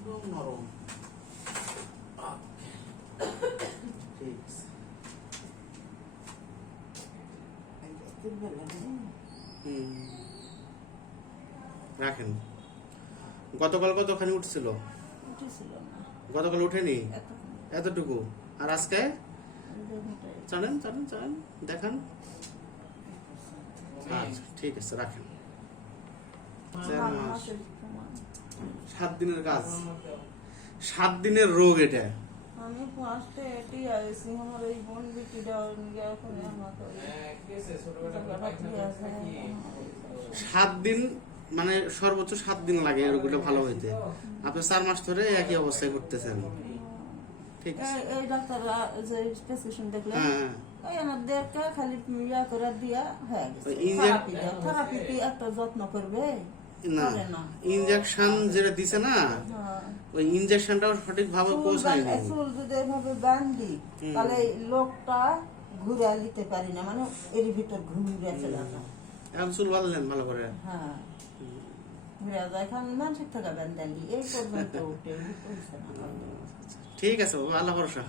একদম নরম ঠিক রাখেন। গতকাল কতখানি উঠছিল? গতকাল উঠেনি? এতটুকু। আর আজকে? জানেন জানেন জানেন দেখান। আচ্ছা ঠিক আছে রাখেন। সাত দিনের কাজ। সাত দিনের রোগ এটা। আমি ফার্স্টে এটি আইসি আমার এই বোন বিটিটা নিয়ে ওখানে আমাকে ওই জায়গাটা দিয়ে আসে। সাত দিন মানে সর্বোচ্চ সাত দিন লাগে রোগটা ভালো হইতে। আপনি চার মাস ধরে একই অবস্থায় করতেছেন ঠিক আছে। এই- যে প্রেসক্রিপশন দেখলেন হ্যাঁ আমার খালি ইয়া করে দিয়া হয়ে গেছে। যত্ন করবে? না ইনজেকশন যেটা দিছে না হ্যাঁ। ওই ইনজেকশনটাও সঠিক ভাবে চুল পৌঁছায়নি। বান- চুল যদি এভাবে বান্ধি তাহলে লোকটা ঘুরে নিতে পারি না মানে এর ভিতর ঘুরে চলে যায় এখন চুল বাঁধলেন ভালো করে? হ্যাঁ। না। ঠিক আছে আল্লাহ ভরসা।